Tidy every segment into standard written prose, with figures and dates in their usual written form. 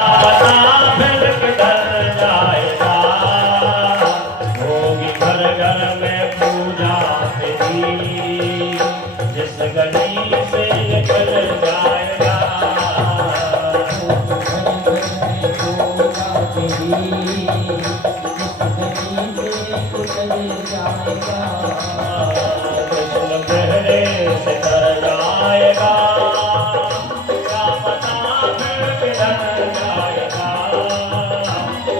बता फिर किधर जाएगा, होगी घर घर में पूजा तेरी, जिस गली से निकल जाएगा, पूजा तेरी, जिस गली से निकल जाएगा, कृष्ण गहरे से तर जाएगा, क्या पता फिर किधर जाएगा,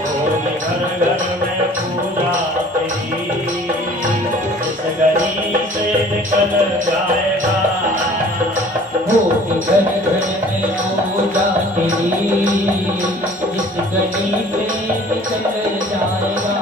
होगी घर घर में पूजा तेरी, जिस गली से निकल जाएगा, होगी घर घर में पूजा तेरी, जिस गली से निकल जाएगा।